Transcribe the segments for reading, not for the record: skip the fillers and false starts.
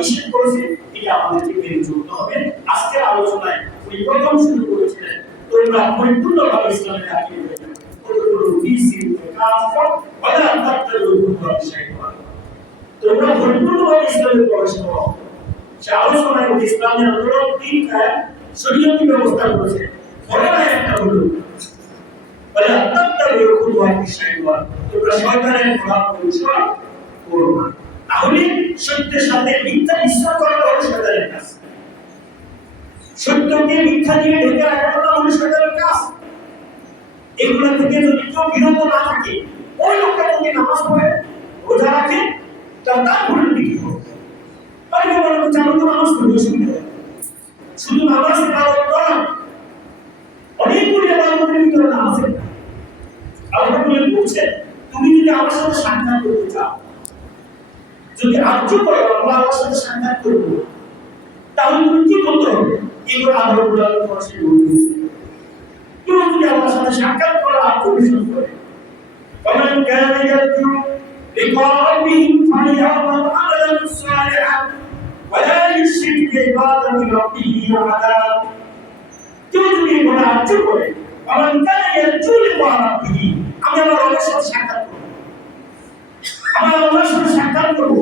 নিষেধ করেছে এটা আমাদেরকে মেনে চলতে হবে। আজকের আলোচনায় উনি প্রথম শুরু করেছিলেন তোমরা পরিপূর্ণভাবে ইসলামের আকিদা হয়ে যাও, তোমরা পরিপূর্ণভাবে ইসলামে প্রবেশ করো। সে আলোচনায় ইসলামের আন্দোলন তিনটা শরীয়তি ব্যবস্থা করেছে। ঘটনা একটা হলো বলে আত্মাত্মা বিরোধ হয় বিষয়গুলো, তোমরা শয়তানের প্রভাব অনুসরণ করো না। তাহলে সত্যের সাথে মিথ্যা মিশ্রণ করা হলো শয়তানের কাজ। সত্যকে মিথ্যা দিয়ে ঢেকে রাখাটা হলো শয়তানের কাজ। এগুলো থেকে যদি কেউ বিরত না থাকে, ওই লোকটা যদি নামাজ পড়ে রোজা রাখে তার ভুল দিকে হবে। অনেকে বলে চালু তো নামাজ পড়বে শুধু নামাজ ইবাদত নয়, অনেকগুলি ইবাদতের ভিতরে নামাজ আছে। আল্লাহ বলছেন তুমি যদি আমার সাথে সাক্ষাৎ করতে চাও, যদি আর্য করো আমার সাথে সাক্ষাৎ করবো, তাহলে তুমি কি করতে হবে? এগুলো আল্লাহ বলছেন কেউ যদি আমার সাথে সাক্ষাৎ করে আত্মবিশ্বাস করে فمن كان يرجو لقاء ربه فليعمل عملا صالحا ولا يشرك بعبادة ربه أحدا। কেউ যদি এগুলো আর্য করে فمن كان يرجو لقاء ربه, আমি আমার আল্লাহর সাথে সাক্ষাৎ করব, আমি আল্লাহর সাথে সাক্ষাৎ করব,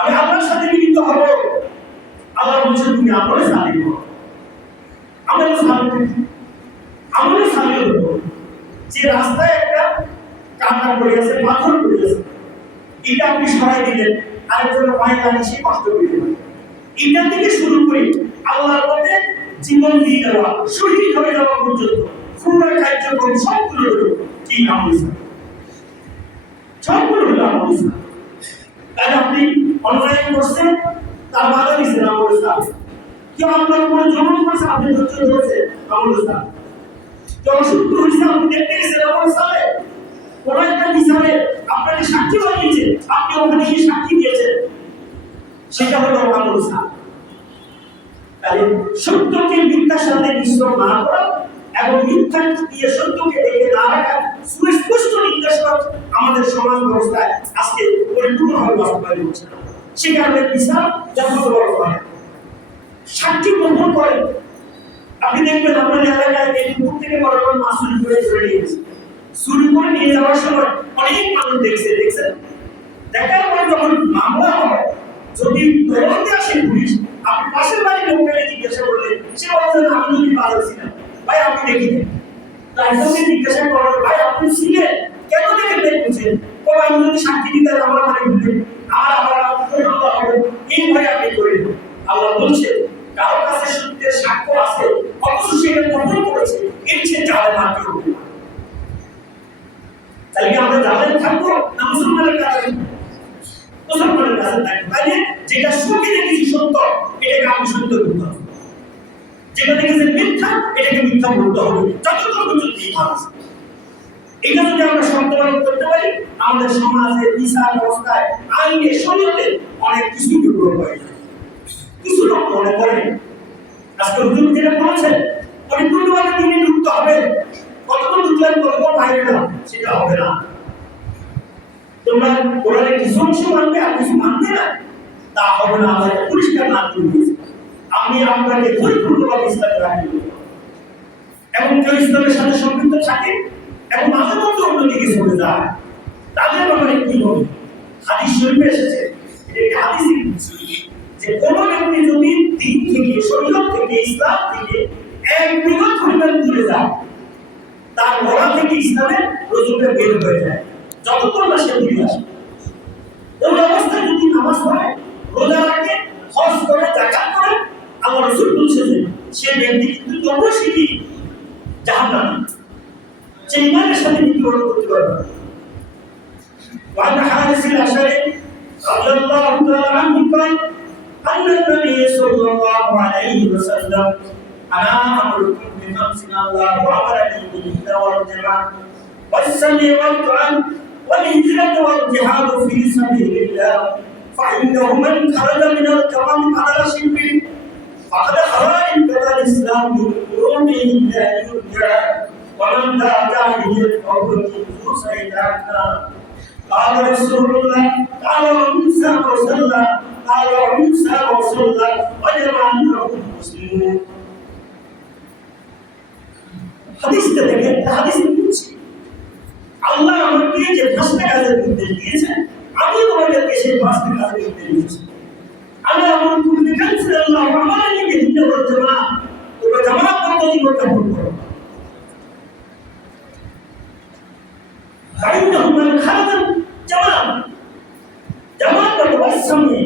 আমি আল্লাহর সাথে মিলিত হব। আল্লাহ বলছেন তুমি আমলে সালিহ হও। আমলে সালিহ হবো যে রাস্তায় একটা কান্না পড়ে গেছে, পাথর পড়ে গেছে, এটা আপনি সরাই দিলেন, আরেকজন পায়ে দাঁড়িয়ে সে কষ্ট করে দিলেন। এটা থেকে শুরু করে আল্লাহর পথে জীবন দিয়ে দেওয়া, শহীদ হয়ে যাওয়া পর্যন্ত পুরো কার্যক্রম সবগুলো হলো কি আমল ইসলাম, সবগুলো হলো আমল ইসলাম। তাই আপনি অনলাইন করছেন, তার বাধা দিচ্ছেন আমল ইসলাম। কেউ আপনার উপরে জমন করছে, আপনি ধৈর্য ধরেছেন আমল ইসলাম। কেউ অসুস্থ হয়েছে, আপনি দেখতে গেছেন আমল ইসলামে। কোন একটা বিচারে আপনাকে সাক্ষী বানিয়েছে, আপনি ওখানে গিয়ে সাক্ষী দিয়েছেন, সেটা হলো আমল ইসলাম। তাই সত্যকে মিথ্যার সাথে মিশ্রণ না করা এবং মিথ্যা দিয়ে সত্যকে দেখে না রাখা সুস্পষ্ট নির্দেশনা আমাদের সমাজ ব্যবস্থায় আজকে পরিপূর্ণভাবে বাস্তবায়ন হচ্ছে না। সে কারণে বিচার যত বড় হয় সাক্ষী গ্রহণ করে। আপনি দেখবেন আপনার এলাকায় মেদিনীপুর থেকে বড় বড় মাছ চুরি করে ধরে নিয়ে গেছে, চুরি করে নিয়ে যাওয়ার সময় অনেক মানুষ দেখছেন। দেখার পরে যখন মামলা হয়, যদি তদন্তে আসে পুলিশ, আপনি পাশের বাড়ির লোকটাকে জিজ্ঞাসা করলে সে বলছেন আমি যদি বাজার ছিলাম, ভাই আপনি দেখিনি। তারপরে জিজ্ঞাসা করেন ভাই আপনি ছিলেন, কেন দেখেন দেখছেন? তবে আমি যদি সাক্ষী দিতে আমার মানে বুঝলেন আমার হবে, এই ভয় আপনি করেন। আল্লাহ বলছেন কারো কাছে সত্যের সাক্ষ্য আছে অথচ সেটা গোপন করেছে, এর চেয়ে জালেম আর কেউ হবে না। তাই আমরা জালেম থাকবো না মুসলমানের কাছে? মুসলমানের কাছে থাকবো। তাই যেটা সত্যি দেখেছি সত্য, এটাকে আমি সত্য বলতে হবে, যেটা দেখেছি মিথ্যা এটাকে মিথ্যা বলতে হবে, যতক্ষণ পর্যন্ত ইমান আছে। এটা যদি আমরা সত্যবাদী করতে পারি, আমাদের সমাজে বিচার ব্যবস্থায় আইনে শরীয়তে অনেক কিছু বিপ্লব হয়ে যায়। কিছু লোক মনে করেন আজকে হুজুর যেটা বলেছেন পরিপূর্ণভাবে দিনে ঢুকতে হবে, কতক্ষণ ঢুকলেন কতক্ষণ বাইরে না, সেটা হবে না। তোমরা কোরআনে কিছু অংশ মানবে আর কিছু মানবে না, তা হবে না। আমাদের পরিষ্কার না করে আমি আপনাকে পরিপূর্ণভাবে ইসলামে রাখি এবং কেউ ইসলামের সাথে সম্পৃক্ত থাকে এবং মাঝে মধ্যে অন্যদিকে চলে যায়, তাদের ব্যাপারে কি হবে? হাদিস শরীফে এসেছে, এটা হাদিস যে কোন ব্যক্তি যদি দিন থেকে, শরীয়ত থেকে, ইসলাম থেকে এক বিগত পরিমাণ দূরে যায়, তার গলা থেকে ইসলামের রজুটা বের হয়ে যায়, যতক্ষণ না সে ফিরে আসে। ওই অবস্থায় যদি নামাজ পড়ে, রোজা রাখে, হজ করে, যাকাত করে, আল্লাহ রাসূল বলছেন সে ব্যক্তি কিন্তু অবশ্যই জাহান্নামী, সে ইমানের সাথে মৃত্যুবরণ করতে পারবে না। وعن حارث الأشعري رضي الله تعالى عنه قال أن النبي صلى الله عليه وسلم أنا أمركم بخمس الله وأمرني بالهدى والجماعة والسمع والدعاء والهجرة والجهاد في سبيل الله فإنه من خرج من الكرم على شبر فقد خرج من الإسلام من قرونه إلا يرجع ومن ترك هجرته فهو سيدنا قال رسول الله قال موسى وسلم قال موسى رسول الله وجمعناهم مسلمون হাদিসটা দেখেন হাদিস বলছি আল্লাহ আমাকে যে পাঁচটা কাজের নির্দেশ দিয়েছেন আমি তোমাদেরকে সেই পাঁচটা কাজের নির্দেশ দিয়েছি আল্লাহ আমার পূর্বে কাছে আল্লাহ আমার নিয়ে হিন্দু বলতে না তোমরা জামাত পদ্ধতি করতে পারবো فإنهم من خرج جماعة جماعة بالوسمي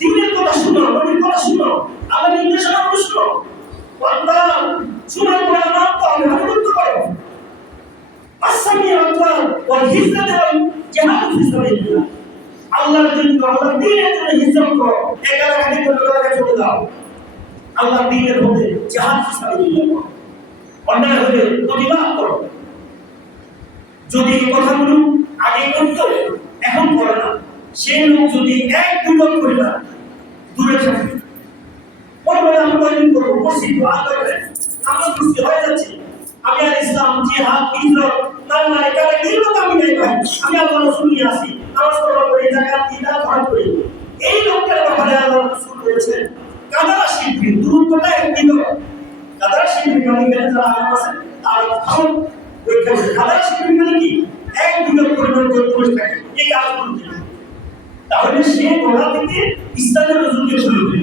দিনের কথা শুনো নবীর কথা শুনো আমার নির্দেশনা শুনো ওয়াল্লাহ শোনার পরে আমার তো অনুভূত করো আসসামি আল্লাহ ওয়াল হিজরত ওয়াল জিহাদ ফি সাবিলিল্লাহ আল্লাহর জন্য আল্লাহর দ্বীনের জন্য হিজরত করো একালাকাটি করে চলে যাও আল্লাহর দ্বীনের পথে জিহাদ ফি সাবিলিল্লাহ অন্যায় হলে প্রতিবাদ করো যদি এই কথাগুলো আগে করতো এখন করে না সেই লোক যদি এক দুই লোক পরিবার দূরে থাকে পরে আমি কয়েকদিন করবো করছি আমার খুশি হয়ে যাচ্ছে আমি আর ইসলাম জিহাদ হিজরত না এটা এগুলো তো আমি নাই ভাই আমি আল্লাহ রাসূল নিয়ে আসি নামাজ পড়া করি যাকাত দিই দান ধার করি এই লোকটার ব্যাপারে আল্লাহ রাসূল বলেছেন কাদারা শিল্পী দূরত্বটা এক কিলো কাদারা শিল্পী মানে যারা আলেম আছেন তারা খাও কাদারা শিল্পী মানে কি এক দুটো পরিমাণ করে থাকে এই কাজগুলো তাহলে সে গোড়া থেকে ইসলামের রসুলকে শুরু করে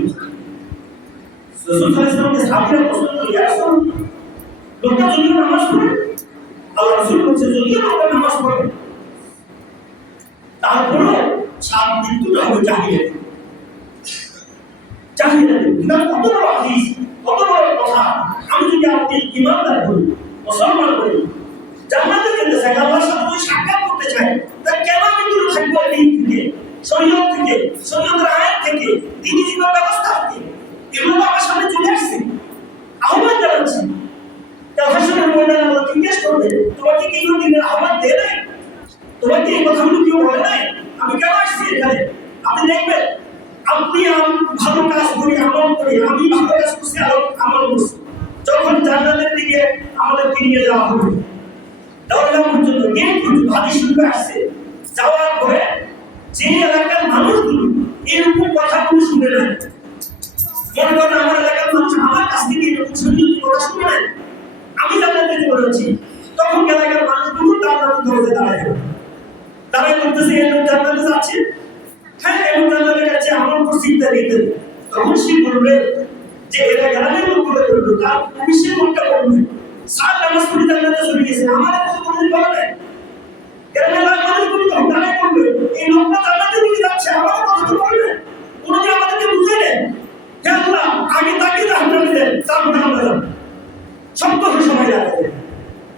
রাসূল সাল্লাল্লাহু সাহাবীরা প্রশ্ন করে ইয়া রাসূল লোকটা যদি নামাজ পড়ে আল্লাহ রাসূল বলছে যদি লোকটা নামাজ পড়ে তারপরে সাত মৃত্যুটা হবে জাহিলিয়াত এটা কত বড় হাদিস কত বড় কথা আমি যদি আপনি ঈমানদার হই মুসলমান হই জান্নাতে যেতে চাই আল্লাহর সাথে সাক্ষাৎ করতে চাই তাহলে কেন আমি দূরে থাকবো এই থেকে শরীয়ত থেকে শরীয়তের আয়াত থেকে দ্বীনি জীবন ব্যবস্থা থেকে এগুলো আমার সামনে চলে আসছে আহ্বান জানাচ্ছি তাফসীরের ময়দানে আল্লাহ জিজ্ঞেস করবে তোমাকে কি কোনো দিনের আহ্বান দেয় নাই তোমাকে এই কথাগুলো কেউ বলে নাই আমি কেন আসছি এখানে আপনি দেখবেন আপনি ভালো কাজ করি আমল করি আমি ভালো কাজ করছি আমল করছি যখন জান্নাতের দিকে আমাদেরকে নিয়ে যাওয়া হবে দরজা পর্যন্ত গেট পর্যন্ত হাদিস শুনতে আসছে যাওয়ার পরে যে এলাকার মানুষগুলো এরকম কথাগুলো শুনে নেয় মনে করেন আমার এলাকার মানুষ আমার কাছ থেকে এরকম সুন্দর কথা শুনে নেয় আমি জান্নাতে চলে যাচ্ছি তখন এলাকার মানুষগুলো জান্নাতের দরজায় দাঁড়ায় তারাই বলতেছে এই লোক জান্নাতে যাচ্ছে হ্যাঁ এই লোক জান্নাতে যাচ্ছে আমার উপর চিন্তা দিতে তখন সে বলবে যে এটা গ্রামের লোকগুলো বলবে তার অফিসের লোকটা বলবে সাত নামাজ পড়ে জান্নাতে চলে গেছে আমাদের কথা কোনোদিন বলে নাই গ্রামের মানুষগুলো তারাই বলবে এই লোকটা জান্নাতে দিকে যাচ্ছে আমাদের কথা তো বলবে কোনোদিন আমাদেরকে বুঝে নেয় হে আল্লাহ আগে তাকে জান্নাতে দেন তারপরে আমরা যাব সত্য সময় লাগবে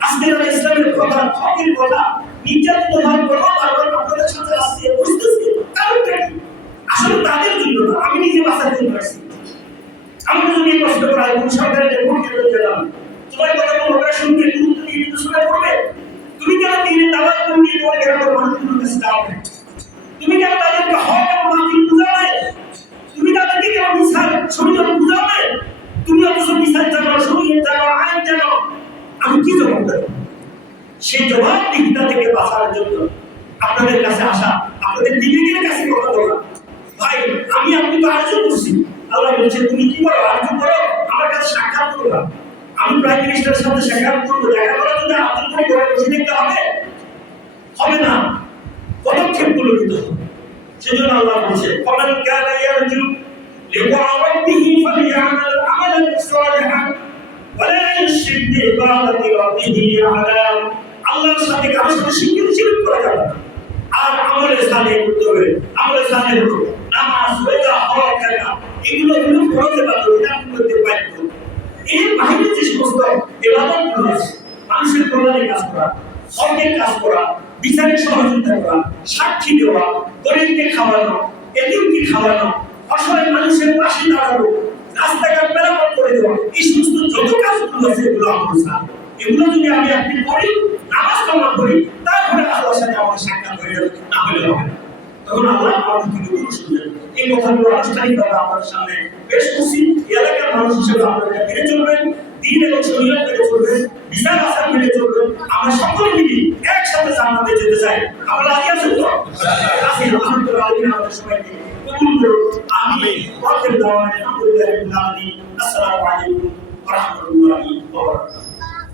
আজকে যারা ইসলামের কথা হকের কথা নির্যাতিত হয় বলো বারবার আপনাদের সাথে আসছে বুঝতেছি কারণটা কি আসলে তাদের জন্য না আমি নিজে বাঁচার জন্য আসছি আমি যদি প্রশ্ন করা হয় সরকারের রিপোর্ট দিয়ে গেলাম তোমার কথা কোনো ওরা শুনতে গুরুত্ব দিয়ে বিবেচনা করবে তুমি কেন দিনে দাওয়াত করে তোমার গ্রামের মানুষগুলোর কাছে দাও তুমি কেন তাদেরকে হক এবং বাতিল বুঝাও নাই তুমি তাদেরকে কেন মিশাল শরীয়ত বুঝাও নাই তুমি অথচ মিশাল জানো শরীয়ত জানো আইন জানো আমি কি জবাব দেব সেই জবাবদিহিতা থেকে বাঁচার জন্য আপনাদের কাছে আসা আপনাদের বিবেকের কাছে কথা বলা ভাই আমি আপনি তো আর্য করছি আল্লাহ বলছে তুমি কি করো আর্য করো আমার কাছে সাক্ষাৎ করবা আমি প্রাইম মিনিস্টারের সাথে সাক্ষাৎ করবো দেখা করার জন্য আব্দুল করে ঘরে বসে দেখতে হবে না পদক্ষেপগুলো নিতে হবে সেজন্য আল্লাহ বলছে ফামান কানা ইয়ারজু লিকা রাব্বিহি ফালইআমাল আমালান সালিহান ওয়ালা ইউশরিক বিইবাদাতি রাব্বিহি আহাদা আল্লাহর সাথে কারোর সাথে শিরক করা যাবে আর আমলের সাথে করতে হবে আমলের সাথে হলো নামাজ রোজা হজ জাকাত এগুলো ফরজে বাধ্যতা আপনি করতে পারবেন এই বাইরে যে সমস্ত ইবাদতগুলো আছে মানুষের কল্যাণে কাজ করা হকের কাজ করা বিচারে সহযোগিতা করা সাক্ষী দেওয়া গরিবকে খাওয়ানো এতিমকে খাওয়ানো অসহায় মানুষের পাশে দাঁড়ানো রাস্তাঘাট মেরামত করে দেওয়া এই সমস্ত যত কাজগুলো আছে এগুলো আমল সাথ এগুলো যদি আমি আপনি করি নামাজ কালাম করি তারপরে আল্লাহর সাথে আমাদের সাক্ষাৎ হয়ে যাবে না হলে হবে তখন আল্লাহ আমাদের থেকে দূর শুনবেন এই কথাগুলো আনুষ্ঠানিকভাবে আমাদের সামনে পেশ করছি। এলাকার মানুষ হিসেবে আপনারা মেনে চলবেন, দিন এবং শরীয়ত মেনে চলবেন, বিচার আচার মেনে চলবেন। আমরা সকলে মিলে একসাথে জান্নাতে যেতে চাই। আপনারা রাজি আছেন তো? রাজি। আলহামদুলিল্লাহ, আমাদের সবাইকে কবুল করুন। আমিন। ওয়া আখিরু দাওয়ানা আলহামদুলিল্লাহি রাব্বিল আলামিন। আসসালামু আলাইকুম ওয়া রাহমাতুল্লাহি ওয়া বারাকাতুহু।